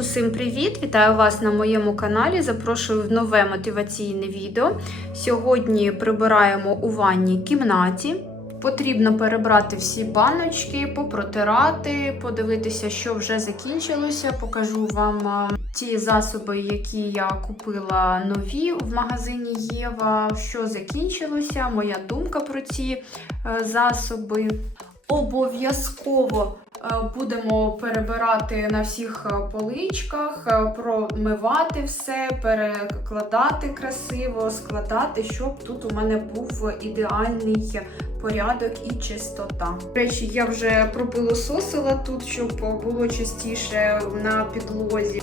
Усім привіт! Вітаю вас на моєму каналі. Запрошую в нове мотиваційне відео. Сьогодні прибираємо у ванній кімнаті. Потрібно перебрати всі баночки, попротирати, подивитися, що вже закінчилося. Покажу вам ті засоби, які я купила нові в магазині Єва. Що закінчилося, моя думка про ці е, засоби. Обов'язково е, будемо перебирати на всіх е, поличках, е, промивати все, перекладати красиво, складати, щоб тут у мене був ідеальний порядок і чистота. Речі, я вже пропилососила тут, щоб було чистіше на підлозі.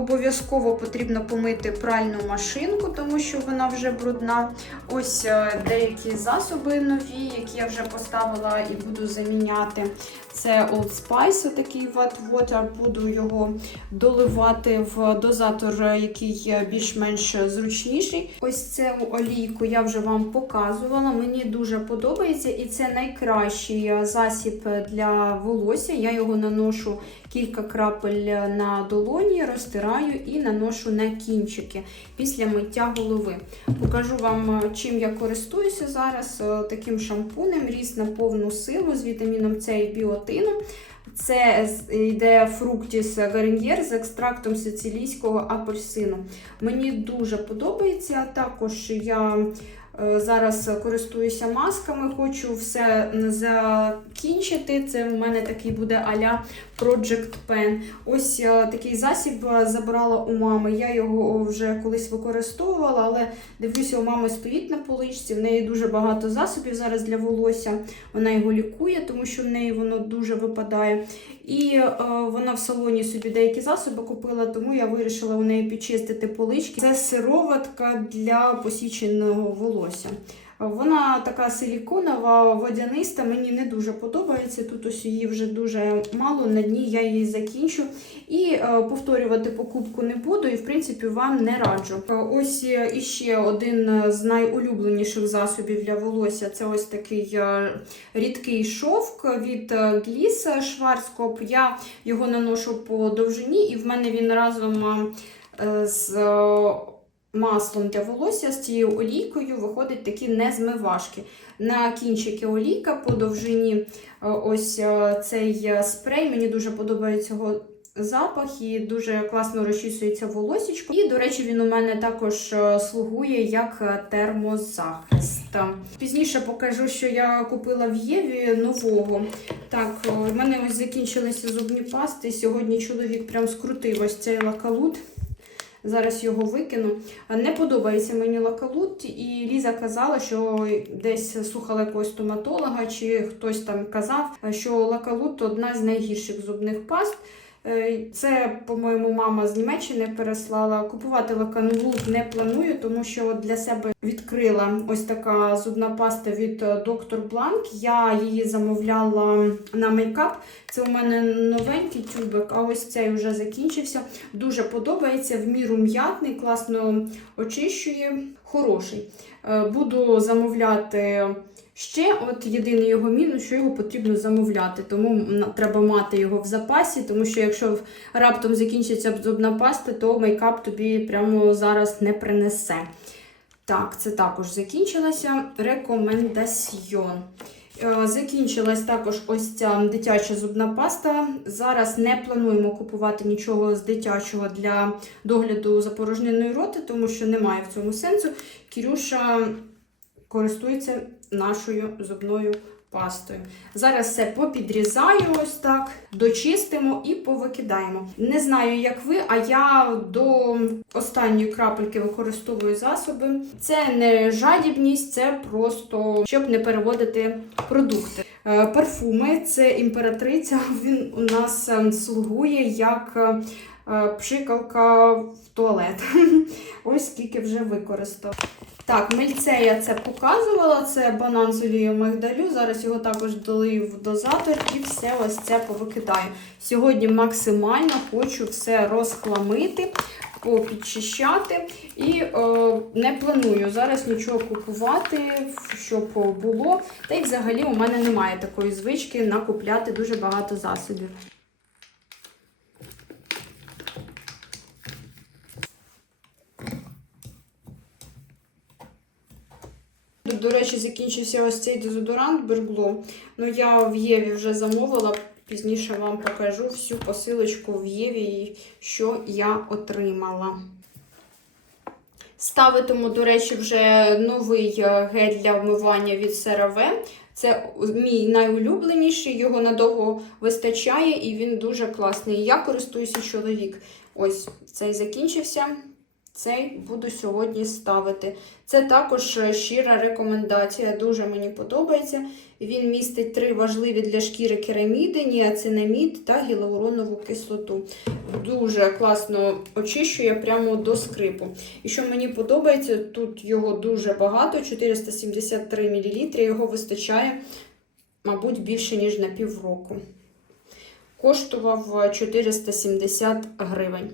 Обов'язково потрібно помити пральну машинку, тому що вона вже брудна. Ось е, деякі засоби нові, які я вже поставила і буду заміняти. Це Old Spice, такий Wet Water. Буду його доливати в дозатор, який більш-менш зручніший. Ось цю олійку я вже вам показувала. Мені дуже подобається, і це найкращий засіб для волосся. Я його наношу кілька крапель на долоні, розтираю і наношу на кінчики після миття голови. Покажу вам, чим я користуюся зараз. Таким шампунем ріс на повну силу з вітаміном С і біотином. Це йде фруктіс гарньєр з екстрактом сицилійського апельсину. Мені дуже подобається. Також я е, зараз користуюся масками, хочу все закінчити. Це в мене такий буде а-ля Project Pen. Ось е, такий засіб е, забрала у мами. Я його вже колись використовувала, але дивлюся, у мами стоїть на поличці. В неї дуже багато засобів зараз для волосся. Вона його лікує, тому що в неї воно дуже випадає. І е, вона в салоні собі деякі засоби купила, тому я вирішила у неї підчистити полички. Це сироватка для посіченого волосся. Вона така силіконова, водяниста, мені не дуже подобається. Тут ось її вже дуже мало, на дні я її закінчу. І е, повторювати покупку не буду, і в принципі вам не раджу. Е, Ось е, іще один з найулюбленіших засобів для волосся це ось такий рідкий шовк від Гліс Шварцкоп. Я його наношу по довжині, і в мене він разом з. Маслом для волосся з цією олійкою виходить такі незмивашки. На кінчики олійка по довжині е, ось е, цей е, спрей. Мені дуже подобається його запах і дуже класно розчісується волосічко. І, до речі, він у мене також слугує як термозахист. Пізніше покажу, що я купила в Єві нового. Так, в мене ось закінчилися зубні пасти. Сьогодні чоловік прям скрутив ось цей лакалут. Зараз його викину. Не подобається мені лакалут, і Ліза казала, що десь слухала якогось стоматолога, чи хтось там казав, що лакалут одна з найгірших зубних паст. Е, Це, по-моєму, мама з Німеччини переслала. Купувати лакалут не планую, тому що для себе відкрила ось така зубна паста від Dr. Blanc. Я її замовляла на мейкап. Це у мене новенький тюбик, а ось цей вже закінчився. Дуже подобається, в міру м'ятний, класно очищує, хороший. Е, Буду замовляти ще. От єдиний його мінус, що його потрібно замовляти, тому треба мати його в запасі, тому що якщо раптом закінчиться зубна паста, то мейкап тобі прямо зараз не принесе. Так, це також закінчилася рекомендаціон. Е, Закінчилась також ось ця дитяча зубна паста. Зараз не плануємо купувати нічого з дитячого для догляду за порожниною роти, тому що немає в цьому сенсу. Кірюша користується нашою зубною пастою. Зараз все попідрізаю ось так, дочистимо і повикидаємо. Не знаю, як ви, а я до останньої крапельки використовую засоби. Це не жадібність, це просто щоб не переводити продукти. Е, Парфуми це імператриця. Він у нас е, слугує як е, пшикалка в туалет. Ось скільки вже використав. Так, мильце я це показувала, це банан з олією мигдалю. Зараз його також долию в дозатор і все ось це повикидаю. Сьогодні максимально хочу все розхламити, попідчищати і е, не планую зараз нічого купувати, щоб було. Та й взагалі у мене немає такої звички накупляти дуже багато засобів. До речі, закінчився ось цей дезодорант Бергло. Ну, я в Єві вже замовила. Пізніше вам покажу всю посилочку в Єві, що я отримала. Ставитиму, до речі, вже новий е, гель для вмивання від CeraVe. Це мій найулюбленіший, його надовго вистачає і він дуже класний. Я користуюся чоловік. Ось цей закінчився. Цей буду сьогодні ставити. Це також е, щира рекомендація, дуже мені подобається. Він містить три важливі для шкіри кераміди, ніацинамід та гіалуронову кислоту. Дуже класно очищує прямо до скрипу. І що мені подобається, тут його дуже багато, 473 мл, його вистачає, мабуть, більше, ніж на півроку. Коштував 470 гривень.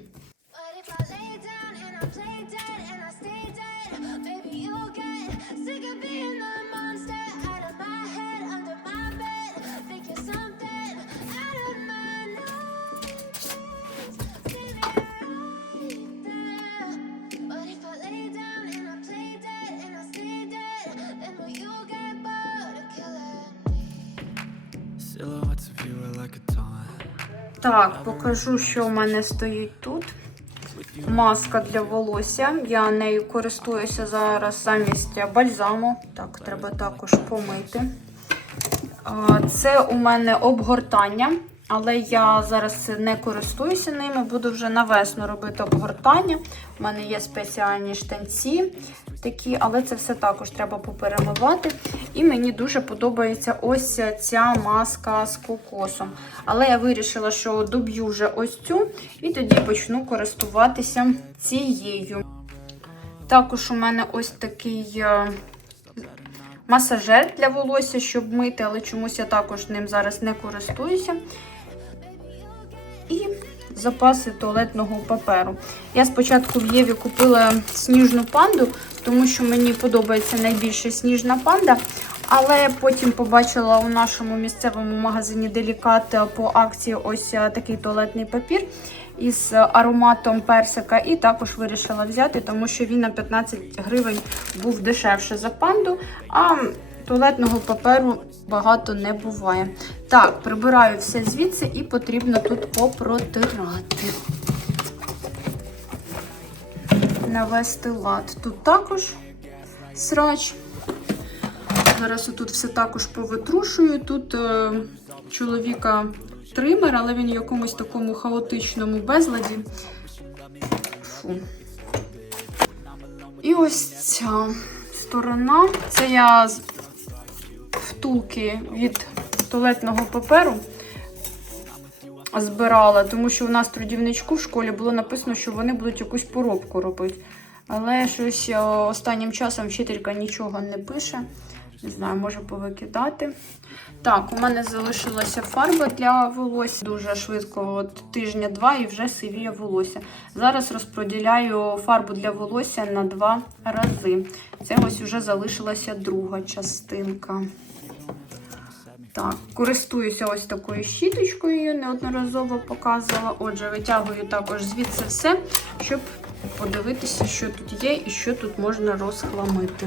Так, покажу, що в мене стоїть тут. Маска для волосся. Я нею користуюся зараз замість бальзаму. Так, треба також помити. Це у мене обгортання, але я зараз не користуюся ними, буду вже на весну робити обгортання. У мене є спеціальні штанці такі, але це все також треба поперемивати. І мені дуже подобається ось ця маска з кокосом. Але я вирішила, що доб'ю вже ось цю і тоді почну користуватися цією. Також у мене ось такий е, масажер для волосся, щоб мити, але чомусь я також ним зараз не користуюся. Запаси туалетного паперу. Я спочатку в Єві купила сніжну панду, тому що мені подобається найбільше сніжна панда. Але потім побачила у нашому місцевому магазині Делікат по акції ось е, такий туалетний папір із ароматом персика. І також вирішила взяти, тому що він на 15 гривень був дешевше за панду. А туалетного паперу багато не буває. Так, прибираю все звідси і потрібно тут попротирати. Навести лад. Тут також срач. Зараз тут все також повитрушую. Тут е, чоловіка тример, але він в якомусь такому хаотичному безладі. Фу. І ось ця сторона. Це я з від туалетного паперу збирала, тому що у нас в трудівничку в школі було написано, що вони будуть якусь поробку робити. Але щось е, останнім часом вчителька нічого не пише. Не знаю, може повикидати. Так, у мене залишилася фарба для волосся. Дуже швидко, от тижня-два і вже сивіє волосся. Зараз розподіляю фарбу для волосся на два рази. Це ось вже залишилася друга частинка. Так, користуюся ось такою щіточкою, неодноразово показувала. Отже, витягую також звідси все, щоб подивитися, що тут є і що тут можна розхламити.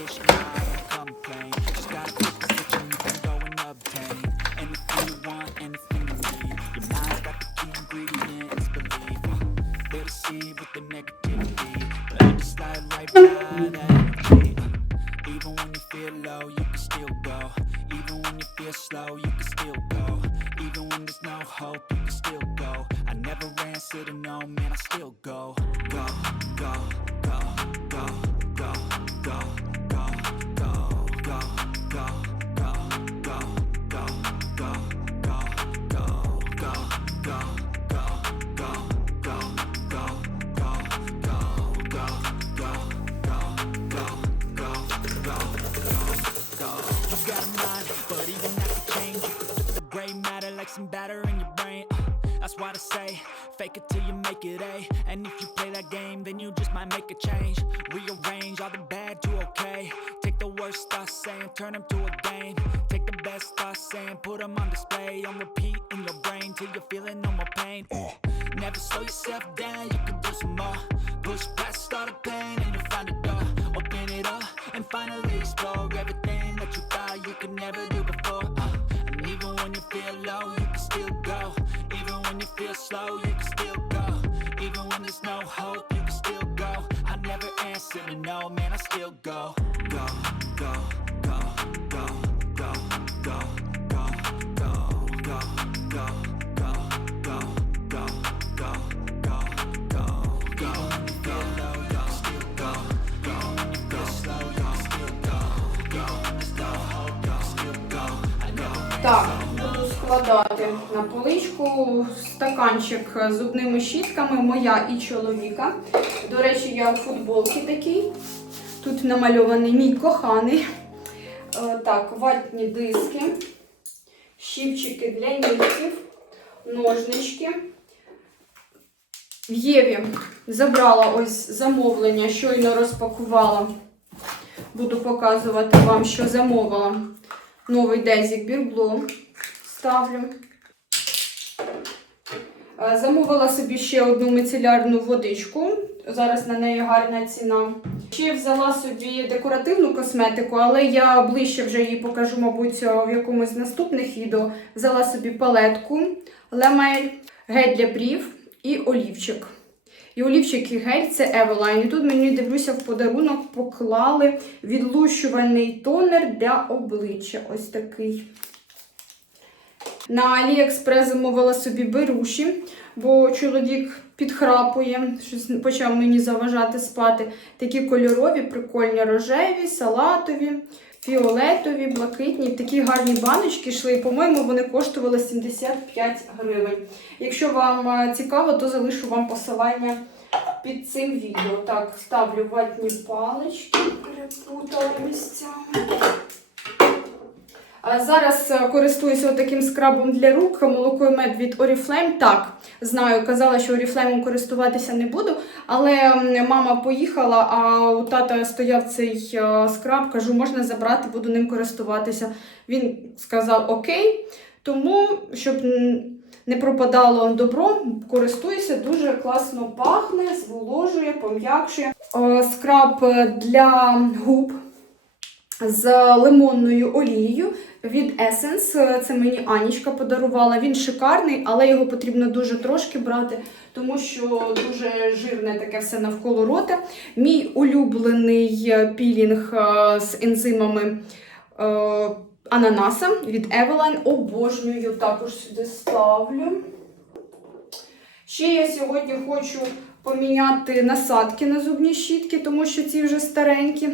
Dios. Fake it till you make it A. And if you play that game, then you just might make a change. Rearrange all the bad to okay. Take the worst thoughts saying, turn them to a game. Take the best thoughts saying, put them on display. On repeat in your brain till you're feeling no more pain. Uh, Never slow yourself down, you can do some more. know, man, I still go Go, go, go, go, go, go, go, go, go, go, go, go, go, go, go, go, go, go, go, go, still go, go, go, slow, go, still go, go, go, go, still go, I know. Так, на поличку стаканчик з зубними щітками, моя і чоловіка. До речі, я в футболці такій. Тут намальований мій коханий. Е, Так, ватні диски, щіпчики для нігтів, ножнички. В Єві забрала ось замовлення, щойно розпакувала. Буду показувати вам, що замовила. Новий дезік бірбло ставлю. Е, Замовила собі ще одну мицелярну водичку. Зараз на неї гарна ціна. Ще взяла собі декоративну косметику, але я ближче вже її покажу, мабуть, в якомусь з наступних відео. Взяла собі палетку, лемель, гель для брів і олівчик. І олівчик і гель це Eveline. І тут мені дивлюся в подарунок поклали відлущувальний тонер для обличчя. Ось такий. На AliExpress замовила собі беруші, бо чоловік підхрапує, щось почав мені заважати спати. Такі кольорові, прикольні рожеві, салатові, фіолетові, блакитні. Такі гарні баночки йшли. По-моєму, вони коштували 75 гривень. Якщо вам е, цікаво, то залишу вам посилання під цим відео. Так, ставлю ватні палички, перепутала місцями. Зараз е, користуюся таким скрабом для рук, молоко і мед від Oriflame. Так, знаю, казала, що Oriflame користуватися не буду, але мама поїхала, а у тата стояв цей е, скраб, кажу, можна забрати, буду ним користуватися. Він сказав окей, тому, щоб не пропадало добро, користуюся, дуже класно пахне, зволожує, пом'якшує. Е, Скраб для губ з лимонною олією від Essence. Це мені Анічка подарувала. Він шикарний, але його потрібно дуже трошки брати, тому що дуже жирне таке все навколо рота. Мій улюблений пілінг е, з ензимами е, ананаса від Eveline. Обожнюю, також сюди ставлю. Ще я сьогодні хочу поміняти насадки на зубні щітки, тому що ці вже старенькі.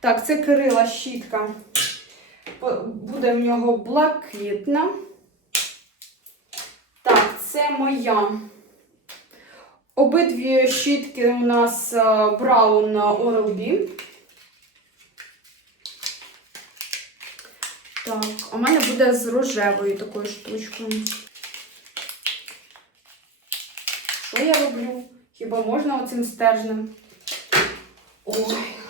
Так, це Кирила щітка буде в нього блакитна. Так, це моя. Обидві щітки у нас е, Браун Oral-B. Так, у мене буде з рожевою такою штучкою. Що я роблю? Хіба можна оцим стержнем? Ой.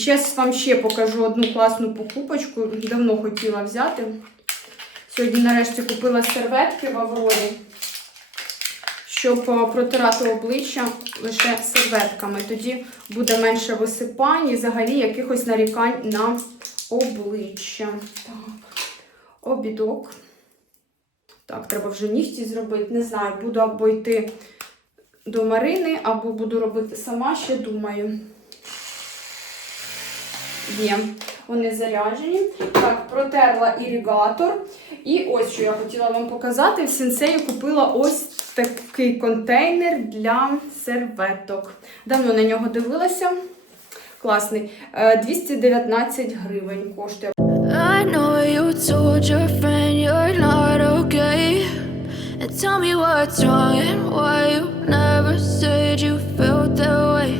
І зараз вам ще покажу одну класну покупочку. Давно хотіла взяти. Сьогодні нарешті купила серветки в Аврорі, щоб е, протирати обличчя лише серветками. Тоді буде менше висипань і взагалі якихось нарікань на обличчя. Так, обідок. Так, треба вже нігті зробити. Не знаю, буду або йти до Марини, або буду робити сама, ще думаю. Є. Вони заряджені. Так, протерла іригатор. І ось що я хотіла вам показати. В сенсеї купила ось такий контейнер для серветок. Давно на нього дивилася. Класний. Е, 219 гривень коштує. I know you told your friend you're not okay. And tell me what's wrong and why you never said you felt that way.